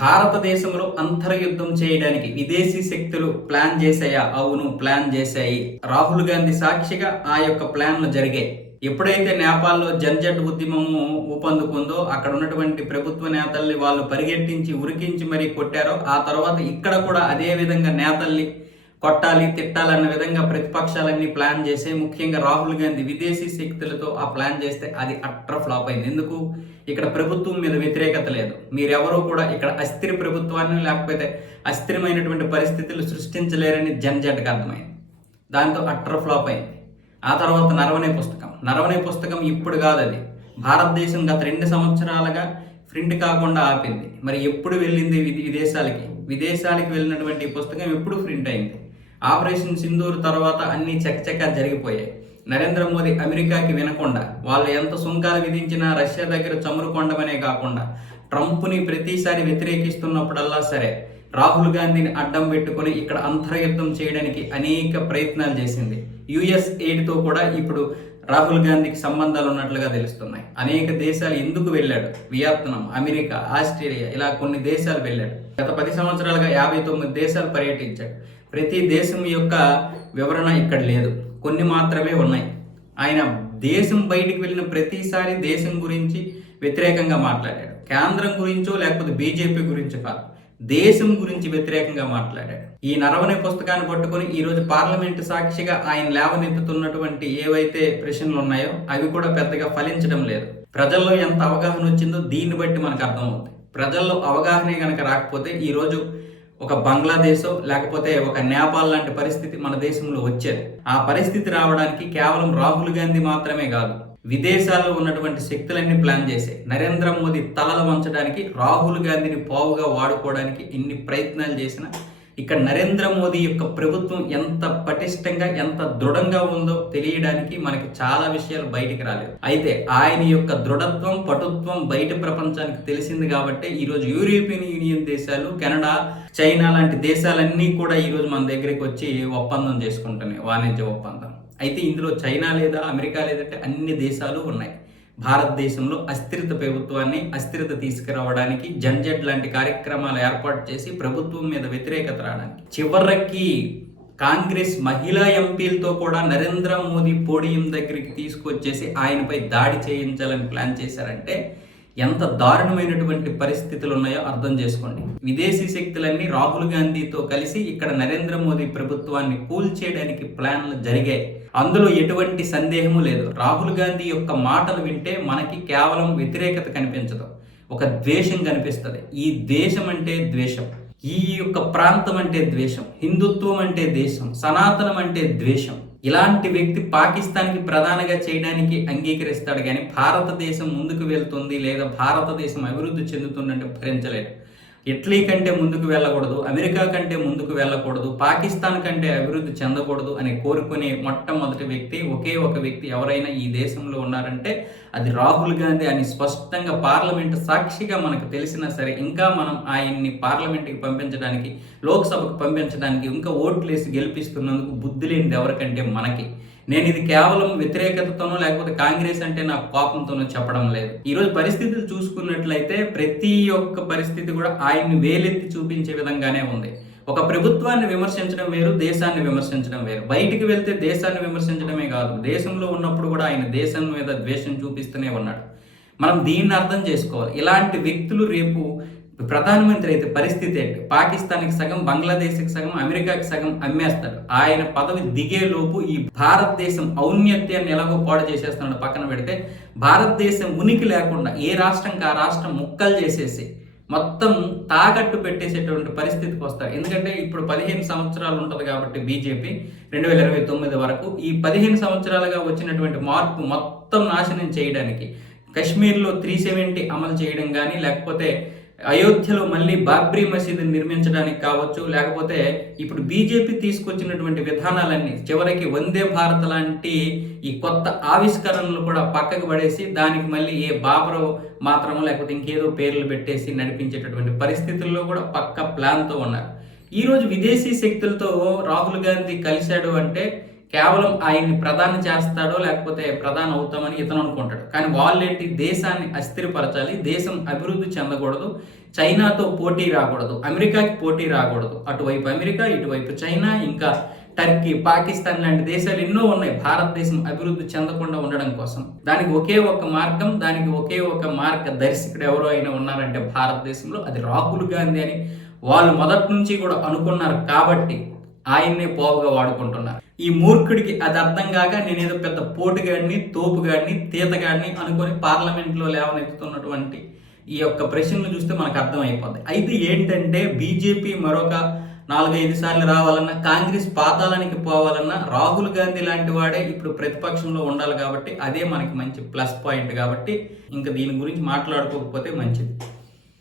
భారతదేశంలో అంతర్యుద్ధం చేయడానికి విదేశీ శక్తులు ప్లాన్ చేశాయా? అవును, ప్లాన్ చేశాయి. రాహుల్ గాంధీ సాక్షిగా ఆ యొక్క ప్లాన్లు జరిగాయి. ఎప్పుడైతే నేపాల్లో జన్జట్ ఉద్యమము ఊపందుకుందో అక్కడ ఉన్నటువంటి ప్రభుత్వ నేతల్ని వాళ్ళు పరిగెట్టించి ఉరికించి మరీ కొట్టారో, ఆ తర్వాత ఇక్కడ కూడా అదే విధంగా నేతల్ని కొట్టాలి, తిట్టాలన్న విధంగా ప్రతిపక్షాలన్నీ ప్లాన్ చేసి, ముఖ్యంగా రాహుల్ గాంధీ విదేశీ శక్తులతో ఆ ప్లాన్ చేస్తే అది అట్టర్ ఫ్లాప్ అయింది. ఎందుకు? ఇక్కడ ప్రభుత్వం మీద వ్యతిరేకత లేదు. మీరెవరూ కూడా ఇక్కడ అస్థిర ప్రభుత్వాన్ని లేకపోతే అస్థిరమైనటువంటి పరిస్థితులు సృష్టించలేరని జన్జట్కి అర్థమైంది. దాంతో అట్టర్ ఫ్లాప్ అయింది. ఆ తర్వాత నరవనే పుస్తకం ఇప్పుడు కాదు, అది భారతదేశం గత 2 సంవత్సరాలుగా ప్రింట్ కాకుండా ఆపింది. మరి ఎప్పుడు వెళ్ళింది విదేశాలకి వెళ్ళినటువంటి పుస్తకం ఎప్పుడు ప్రింట్ అయింది? ఆపరేషన్ సింధూర్ తర్వాత అన్ని చకచకా జరిగిపోయాయి. నరేంద్ర మోదీ అమెరికాకి వినకుండా, వాళ్ళు ఎంత సుంకాలు విధించినా రష్యా దగ్గర చమురు కొండమనే కాకుండా ట్రంప్ని ప్రతిసారి వ్యతిరేకిస్తున్నప్పుడల్లా సరే రాహుల్ గాంధీని అడ్డం పెట్టుకుని ఇక్కడ అంతర్యుద్ధం చేయడానికి అనేక ప్రయత్నాలు చేసింది. యుఎస్ ఎయిడ్తో కూడా ఇప్పుడు రాహుల్ గాంధీకి సంబంధాలు ఉన్నట్లుగా తెలుస్తున్నాయి. అనేక దేశాలు ఎందుకు వెళ్ళాడు? వియత్నాం, అమెరికా, ఆస్ట్రేలియా, ఇలా కొన్ని దేశాలు వెళ్ళాడు. గత 10 సంవత్సరాలుగా 59 దేశాలు పర్యటించాడు. ప్రతి దేశం యొక్క వివరణ ఇక్కడ లేదు, కొన్ని మాత్రమే ఉన్నాయి. ఆయన దేశం బయటికి వెళ్ళిన ప్రతిసారి దేశం గురించి వ్యతిరేకంగా మాట్లాడాడు. కేంద్రం గురించో లేకపోతే బీజేపీ గురించో కాదు, దేశం గురించి వ్యతిరేకంగా మాట్లాడాడు. ఈ నరవనే పుస్తకాన్ని పట్టుకొని ఈరోజు పార్లమెంటు సాక్షిగా ఆయన లేవనెత్తుతున్నటువంటి ఏవైతే ప్రశ్నలు ఉన్నాయో అవి కూడా పెద్దగా ఫలించడం లేదు. ప్రజల్లో ఎంత అవగాహన వచ్చిందో దీన్ని బట్టి మనకు అర్థమవుతుంది. ప్రజల్లో అవగాహనే కనుక రాకపోతే ఈరోజు ఒక బంగ్లాదేశో లేకపోతే ఒక నేపాల్ లాంటి పరిస్థితి మన దేశంలో వచ్చేది. ఆ పరిస్థితి రావడానికి కేవలం రాహుల్ గాంధీ మాత్రమే కాదు, విదేశాల్లో ఉన్నటువంటి శక్తులన్నీ ప్లాన్ చేశాయి. నరేంద్ర మోదీ తలలు వంచడానికి, రాహుల్ గాంధీని పావుగా వాడుకోవడానికి ఎన్ని ప్రయత్నాలు చేసినా ఇక్కడ నరేంద్ర మోదీ యొక్క ప్రభుత్వం ఎంత పటిష్టంగా, ఎంత దృఢంగా ఉందో తెలియడానికి మనకి చాలా విషయాలు బయటికి రాలేదు. అయితే ఆయన యొక్క దృఢత్వం, పటుత్వం బయట ప్రపంచానికి తెలిసింది కాబట్టి ఈరోజు యూరోపియన్ యూనియన్ దేశాలు, కెనడా, చైనా లాంటి దేశాలన్నీ కూడా ఈరోజు మన దగ్గరికి వచ్చి ఒప్పందం చేసుకుంటున్నాయి, వాణిజ్య ఒప్పందం. అయితే ఇందులో చైనా లేదా అమెరికా లేదంటే అన్ని దేశాలు ఉన్నాయి. భారతదేశంలో అస్థిరత తీసుకురావడానికి జన్జట్ లాంటి కార్యక్రమాలు ఏర్పాటు చేసి ప్రభుత్వం మీద వ్యతిరేకత రావడానికి, చివరికి కాంగ్రెస్ మహిళా ఎంపీలతో కూడా నరేంద్ర మోదీ పోడియం దగ్గరికి తీసుకొచ్చేసి ఆయనపై దాడి చేయించాలని ప్లాన్ చేశారంటే ఎంత దారుణమైనటువంటి పరిస్థితులు ఉన్నాయో అర్థం చేసుకోండి. విదేశీ శక్తులన్నీ రాహుల్ గాంధీతో కలిసి ఇక్కడ నరేంద్ర మోదీ ప్రభుత్వాన్ని కూల్చేయడానికి ప్లాన్లు జరిగాయి. అందులో ఎటువంటి సందేహము లేదు. రాహుల్ గాంధీ యొక్క మాటలు వింటే మనకి కేవలం వ్యతిరేకత కనిపించదు, ఒక ద్వేషం కనిపిస్తుంది. ఈ దేశం అంటే ద్వేషం, ఈ యొక్క ప్రాంతం అంటే ద్వేషం, హిందుత్వం అంటే దేశం, సనాతనం అంటే ద్వేషం. ఇలాంటి వ్యక్తి పాకిస్తాన్కి ప్రధానిగా చేయడానికి అంగీకరిస్తాడు, కానీ భారతదేశం ముందుకు వెళ్తుంది లేదా భారతదేశం అభివృద్ధి చెందుతుందంటే భరించలేడు. ఇటలీ కంటే ముందుకు వెళ్ళకూడదు, అమెరికా కంటే ముందుకు వెళ్ళకూడదు, పాకిస్తాన్ కంటే అభివృద్ధి చెందకూడదు అని కోరుకునే మొట్టమొదటి వ్యక్తి, ఒకే ఒక వ్యక్తి ఎవరైనా ఈ దేశంలో ఉన్నారంటే అది రాహుల్ గాంధీ అని స్పష్టంగా పార్లమెంటు సాక్షిగా మనకు తెలిసినా సరే ఇంకా మనం ఆయన్ని పార్లమెంటుకి పంపించడానికి, లోక్సభకు పంపించడానికి, ఇంకా ఓట్లేసి గెలిపిస్తున్నందుకు బుద్ధి లేనిది ఎవరికంటే మనకి. నేను ఇది కేవలం వ్యతిరేకతతోనో లేకపోతే కాంగ్రెస్ అంటే నాకు కోపంతోనో చెప్పడం లేదు. ఈరోజు పరిస్థితులు చూసుకున్నట్లయితే ప్రతి ఒక్క పరిస్థితి కూడా ఆయన్ని వేలెత్తి చూపించే విధంగానే ఉంది. ఒక ప్రభుత్వాన్ని విమర్శించడం వేరు, దేశాన్ని విమర్శించడం వేరు. బయటికి వెళ్తే దేశాన్ని విమర్శించడమే కాదు, దేశంలో ఉన్నప్పుడు కూడా ఆయన దేశం మీద ద్వేషం చూపిస్తూనే ఉన్నాడు. మనం దీన్ని అర్థం చేసుకోవాలి. ఇలాంటి వ్యక్తులు రేపు ప్రధానమంత్రి అయితే పరిస్థితి ఏంటి? పాకిస్తాన్కి సగం, బంగ్లాదేశ్కి సగం, అమెరికాకి సగం అమ్మేస్తాడు. ఆయన పదవి దిగేలోపు ఈ భారతదేశం ఔన్నత్యాన్ని ఎలాగో పాడు చేసేస్తున్నాడు. పక్కన పెడితే భారతదేశం ఉనికి లేకుండా ఏ రాష్ట్రంకి ఆ రాష్ట్రం ముక్కలు చేసేసి మొత్తం తాకట్టు పెట్టేసేటువంటి పరిస్థితికి వస్తారు. ఎందుకంటే ఇప్పుడు 15 సంవత్సరాలు ఉంటుంది కాబట్టి బీజేపీ 2029 వరకు ఈ 15 సంవత్సరాలుగా వచ్చినటువంటి మార్పు మొత్తం నాశనం చేయడానికి, కశ్మీర్లో 370 అమలు చేయడం కానీ, లేకపోతే అయోధ్యలో మళ్ళీ బాబ్రీ మసీదు నిర్మించడానికి కావచ్చు, లేకపోతే ఇప్పుడు బీజేపీ తీసుకొచ్చినటువంటి విధానాలన్నీ చివరికి వందే భారత్ లాంటి ఈ కొత్త ఆవిష్కరణలు కూడా పక్కకు పడేసి దానికి మళ్ళీ ఏ బాబరో మాత్రమో లేకపోతే ఇంకేదో పేర్లు పెట్టేసి నడిపించేటటువంటి పరిస్థితుల్లో కూడా పక్క ప్లాన్తో ఉన్నారు. ఈరోజు విదేశీ శక్తులతో రాహుల్ గాంధీ కలిశాడు అంటే కేవలం ఆయన్ని ప్రధాని చేస్తాడో లేకపోతే ప్రధాని అవుతామని ఇతను అనుకుంటాడు. కానీ వాళ్ళేంటి, దేశాన్ని అస్థిరపరచాలి, దేశం అభివృద్ధి చెందకూడదు, చైనాతో పోటీ రాకూడదు, అమెరికాకి పోటీ రాకూడదు. అటువైపు అమెరికా, ఇటువైపు చైనా, ఇంకా టర్కీ, పాకిస్తాన్ లాంటి దేశాలు ఎన్నో ఉన్నాయి భారతదేశం అభివృద్ధి చెందకుండా ఉండడం కోసం. దానికి ఒకే ఒక మార్గం, దానికి ఒకే ఒక మార్గదర్శకుడు ఎవరో అయినా ఉన్నారంటే భారతదేశంలో అది రాహుల్ గాంధీ అని వాళ్ళు మొదటి నుంచి కూడా అనుకున్నారు. కాబట్టి ఆయన్నే పోవుగా వాడుకుంటున్నారు. ఈ మూర్ఖుడికి అది అర్థం కాక నేనేదో పెద్ద పోటుగాడిని, తోపుగాడిని, తీతగాడిని అనుకొని పార్లమెంట్లో లేవనెత్తుతున్నటువంటి ఈ యొక్క ప్రశ్నలు చూస్తే మనకు అర్థమైపోద్ది. అయితే ఏంటంటే బీజేపీ మరొక 4-5 సార్లు రావాలన్నా, కాంగ్రెస్ పాతాళానికి పోవాలన్నా రాహుల్ గాంధీ లాంటి వాడే ఇప్పుడు ప్రతిపక్షంలో ఉండాలి. కాబట్టి అదే మనకి మంచి ప్లస్ పాయింట్. కాబట్టి ఇంకా దీని గురించి మాట్లాడుకోకపోతే మంచిది.